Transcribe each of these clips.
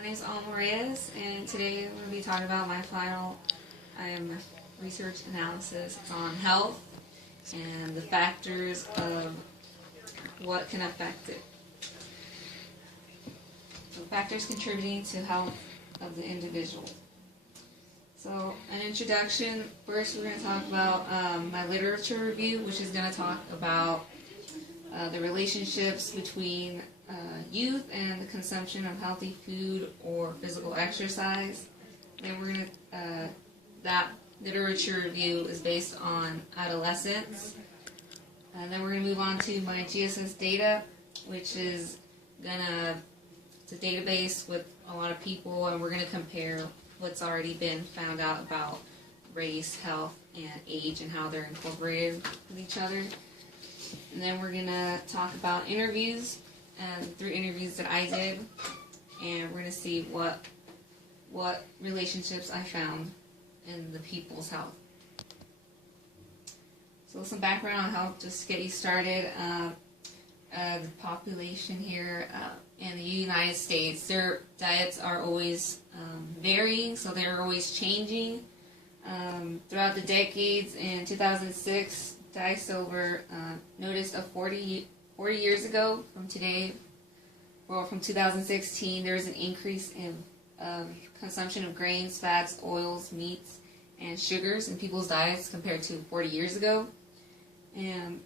My name is Alma Reyes, and today I'm going to be talking about my final research analysis on health and the factors of what can affect it. So factors contributing to health of the individual. So an introduction, first we're going to talk about my literature review, which is going to talk about the relationships between youth and the consumption of healthy food or physical exercise. Then we're going to, that literature review is based on adolescents. And then we're going to move on to my GSS data, which is it's a database with a lot of people, and we're going to compare what's already been found out about race, health, and age and how they're incorporated with each other. And then we're going to talk about interviews, and 3 interviews that I did, and we're going to see what relationships I found in the people's health. So some background on health, just to get you started. The population here in the United States, their diets are always varying, so they're always changing. Throughout the decades, in 2006, Silver noticed a 40 years ago from today, or from 2016, there was an increase in consumption of grains, fats, oils, meats, and sugars in people's diets compared to 40 years ago. And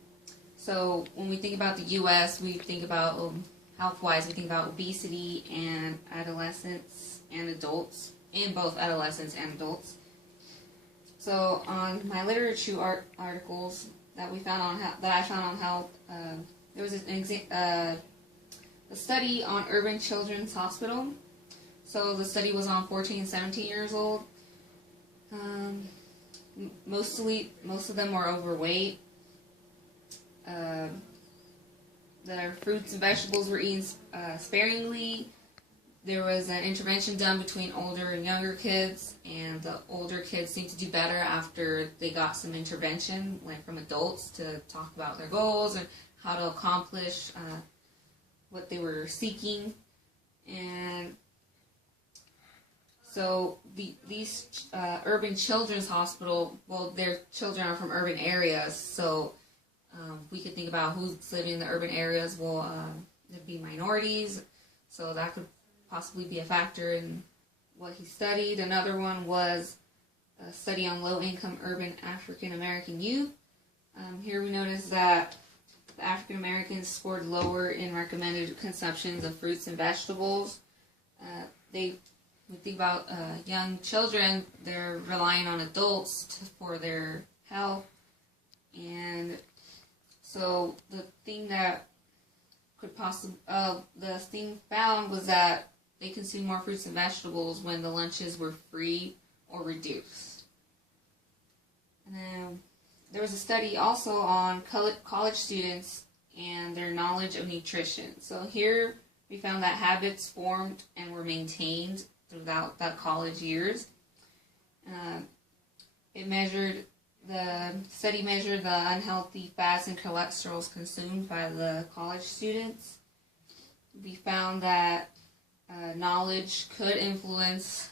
so when we think about the U.S., we think about, health-wise, we think about obesity and adolescents and adults, in both adolescents and adults. So on my literature articles that I found on health, there was a study on Urban Children's Hospital. So the study was on 14 and 17 years old. Most of them were overweight. Their fruits and vegetables were eaten sparingly. There was an intervention done between older and younger kids, and the older kids seemed to do better after they got some intervention, like from adults, to talk about their goals and how to accomplish what they were seeking. And so these Urban Children's Hospital, well, their children are from urban areas, so we could think about who's living in the urban areas. Well, there'd be minorities, so that could possibly be a factor in what he studied. Another one was a study on low-income urban African-American youth. Here we notice that the African Americans scored lower in recommended consumptions of fruits and vegetables. We think about young children, they're relying on adults for their health. And so the thing that the thing found was that they consumed more fruits and vegetables when the lunches were free or reduced. And then there was a study also on college students and their knowledge of nutrition. So here we found that habits formed and were maintained throughout the college years. The study measured the unhealthy fats and cholesterols consumed by the college students. We found that knowledge could influence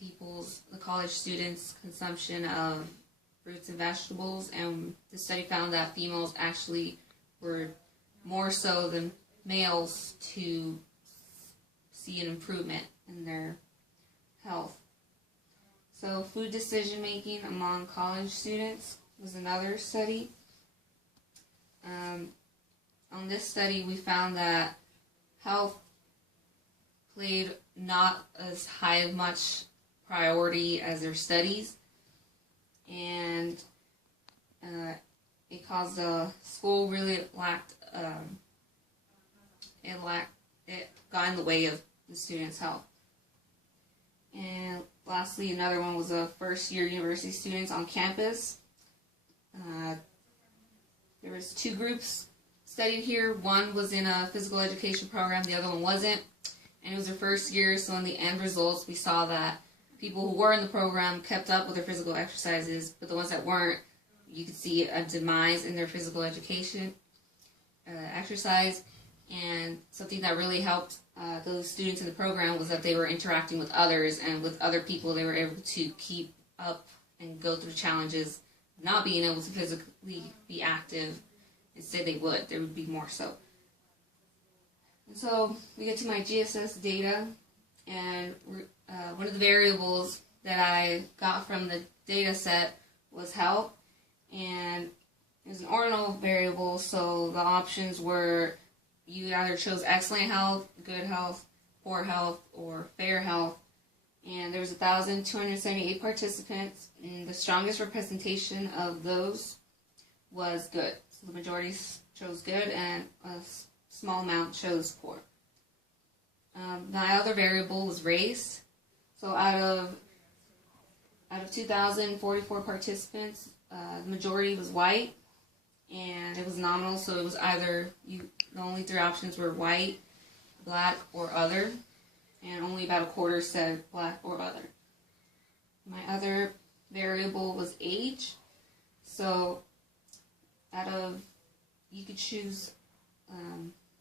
the college students' consumption of fruits and vegetables, and the study found that females actually were more so than males to see an improvement in their health. So food decision making among college students was another study. On this study, we found that health played not as high of much priority as their studies, and it caused the school really it got in the way of the students' health. And lastly, another one was the first-year university students on campus. There was 2 groups studied here. One was in a physical education program, the other one wasn't. And it was their first year, so in the end results, we saw that people who were in the program kept up with their physical exercises, but the ones that weren't, you could see a demise in their physical education exercise. And something that really helped those students in the program was that they were interacting with others, and with other people they were able to keep up and go through challenges, not being able to physically be active. Instead they would be more so. And so we get to my GSS data, and one of the variables that I got from the data set was health, and it was an ordinal variable, so the options were you either chose excellent health, good health, poor health, or fair health. And there was 1,278 participants, and the strongest representation of those was good. So the majority chose good, and a small amount chose poor. My other variable was race. So out of 2,044 participants, the majority was white, and it was nominal, so it was either the only three options were white, black, or other, and only about a quarter said black or other. My other variable was age. So you could choose,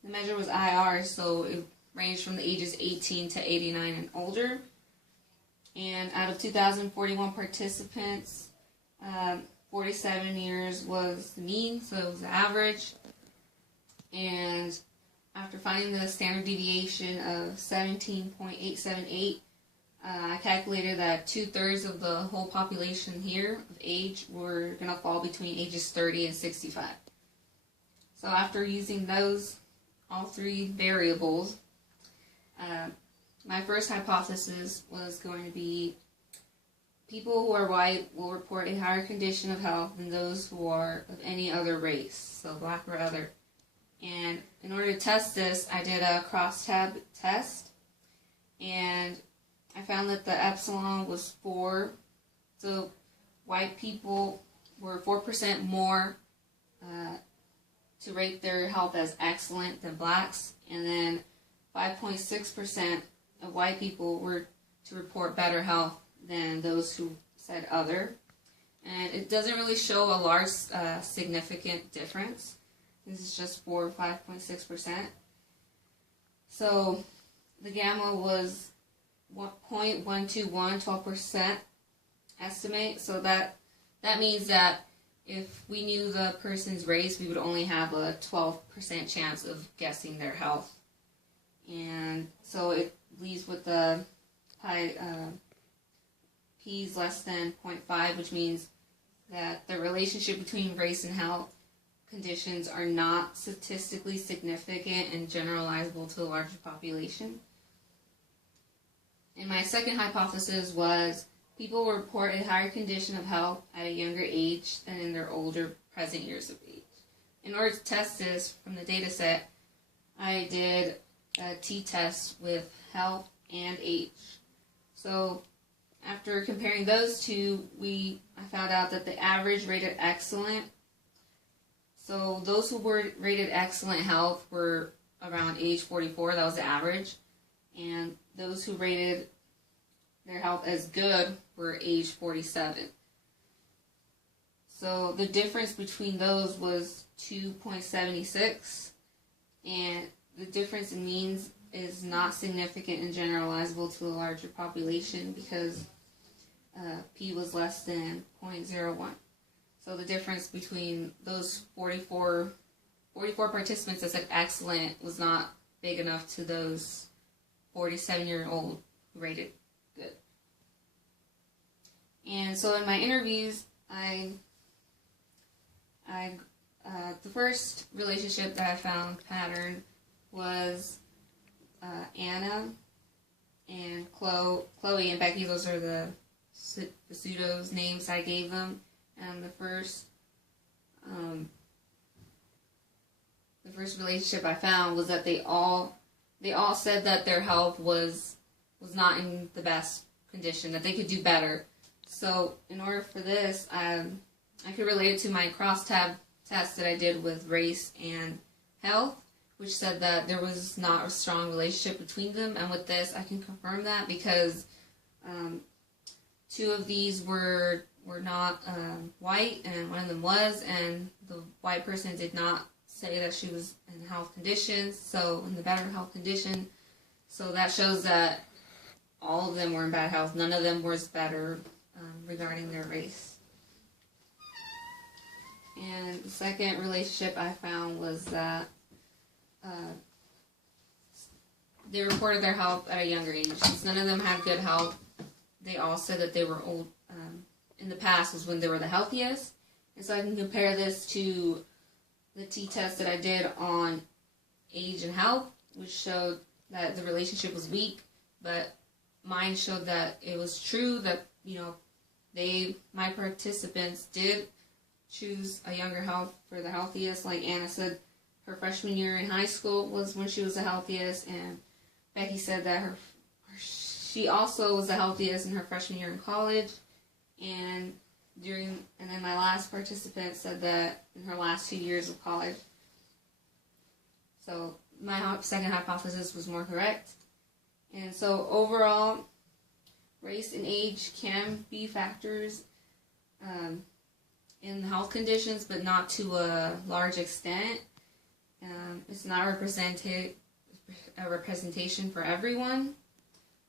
the measure was IR, so it ranged from the ages 18 to 89 and older. And out of 2,041 participants, 47 years was the mean, so it was the average. And after finding the standard deviation of 17.878, I calculated that 2/3 of the whole population here of age were going to fall between ages 30 and 65. So after using all three variables, my first hypothesis was going to be people who are white will report a higher condition of health than those who are of any other race, so black or other. And in order to test this, I did a crosstab test, and I found that the epsilon was 4. So white people were 4% more to rate their health as excellent than blacks, and then 5.6% of white people were to report better health than those who said other. And it doesn't really show a large significant difference. This is just 4 or 5.6%. So the gamma was 0.121, 12% estimate. So that means that if we knew the person's race, we would only have a 12% chance of guessing their health. And so it leaves with the P's less than 0.5, which means that the relationship between race and health conditions are not statistically significant and generalizable to the larger population. And my second hypothesis was people will report a higher condition of health at a younger age than in their older present years of age. In order to test this from the data set, I did a t-test with health and age. So after comparing those two, I found out that the average rated excellent. So those who were rated excellent health were around age 44, that was the average. And those who rated their health as good were age 47. So the difference between those was 2.76, and the difference in means is not significant and generalizable to the larger population because P was less than 0.01. So the difference between those 44 participants that said excellent was not big enough to those 47-year-old who rated good. And so in my interviews, the first relationship that I found pattern was Anna and Chloe and Becky. Those are the pseudos names I gave them. And the first relationship I found was that they all said that their health was not in the best condition, that they could do better. So in order for this, I could relate it to my crosstab test that I did with race and health, which said that there was not a strong relationship between them. And with this, I can confirm that because two of these were not white, and one of them was, and the white person did not say that she was in health conditions. So in the better health condition, So that shows that all of them were in bad health. None of them was better regarding their race. And the second relationship I found was that they reported their health at a younger age. Since none of them had good health, they all said that they were old. In the past was when they were the healthiest. And so I can compare this to the t-test that I did on age and health, which showed that the relationship was weak, but mine showed that it was true that, my participants did choose a younger health for the healthiest. Like Anna said, her freshman year in high school was when she was the healthiest, and Becky said that she also was the healthiest in her freshman year in college, and then my last participant said that in her last 2 years of college. So my second hypothesis was more correct. And so overall, race and age can be factors in health conditions, but not to a large extent. It's not a representation for everyone.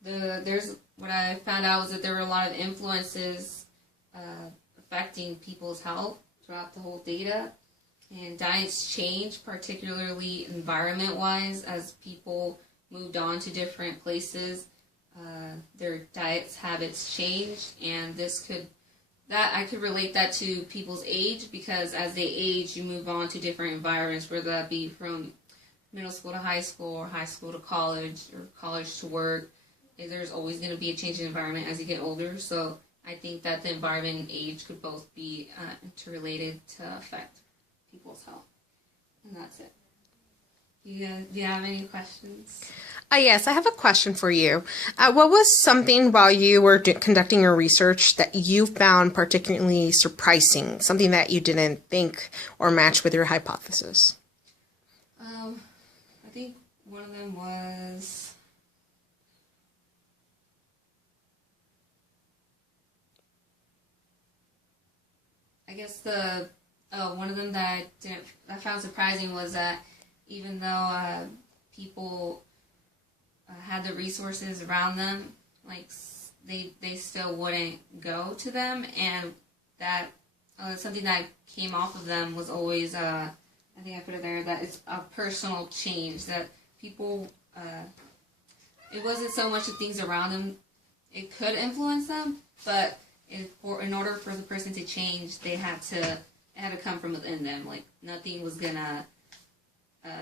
What I found out was that there were a lot of influences affecting people's health throughout the whole data. And diets change, particularly environment-wise, as people moved on to different places. Their diets habits changed, and I could relate that to people's age, because as they age, you move on to different environments, whether that be from middle school to high school, or high school to college, or college to work. There's always going to be a change in environment as you get older, so I think that the environment and age could both be interrelated to affect people's health. And that's it. Do you have any questions? Yes, I have a question for you. What was something while you were conducting your research that you found particularly surprising, something that you didn't think or match with your hypothesis? I think one of them was... one of them that I found surprising was that even though people had the resources around them, like they still wouldn't go to them, and that something that came off of them was always I think I put it there, that it's a personal change, that people it wasn't so much the things around them, it could influence them, but in order for the person to change, it had to come from within them. Like, nothing was gonna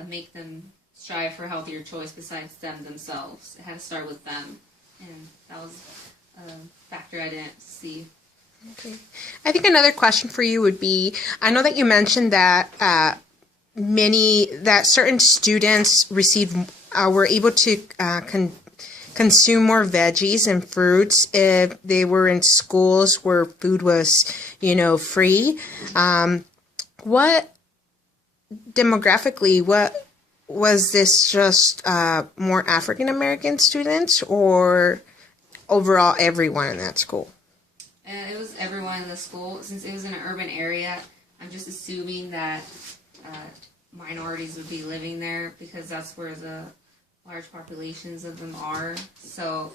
make them strive for a healthier choice besides them themselves. It had to start with them, and that was a factor I didn't see. Okay. I think another question for you would be, I know that you mentioned that certain students were able to consume more veggies and fruits if they were in schools where food was, free. What was this, just more African American students, or overall everyone in that school? It was everyone in the school. Since it was in an urban area, I'm just assuming that minorities would be living there, because that's where the large populations of them are. So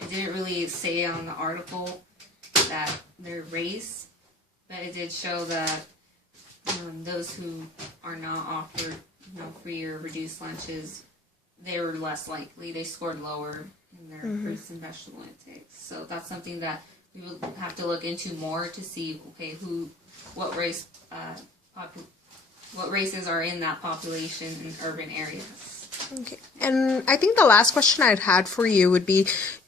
it didn't really say on the article that their race, but it did show that those who are not offered free or reduced lunches, they were less likely. They scored lower in their fruits and vegetable intakes. So that's something that we will have to look into more to see, okay, what races are in that population in urban areas. Okay. And I think the last question I'd had for you would be,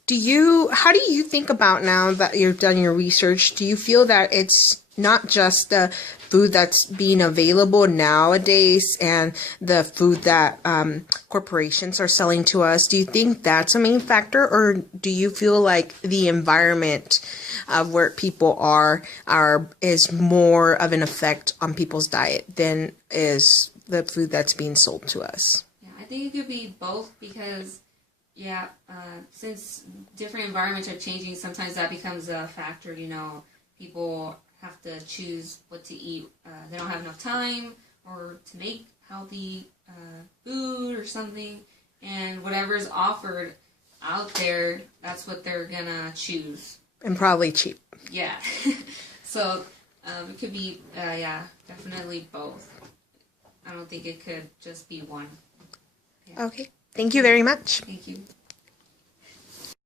how do you think about, now that you've done your research, do you feel that it's not just the food that's being available nowadays and the food that corporations are selling to us? Do you think that's a main factor, or do you feel like the environment of where people is more of an effect on people's diet than is the food that's being sold to us? Yeah, I think it could be both, because since different environments are changing, sometimes that becomes a factor. People have to choose what to eat. They don't have enough time or to make healthy food or something, and whatever's offered out there, that's what they're gonna choose. And probably cheap. Yeah. So it could be, yeah, definitely both. I don't think it could just be one. Okay. Thank you very much. Thank you.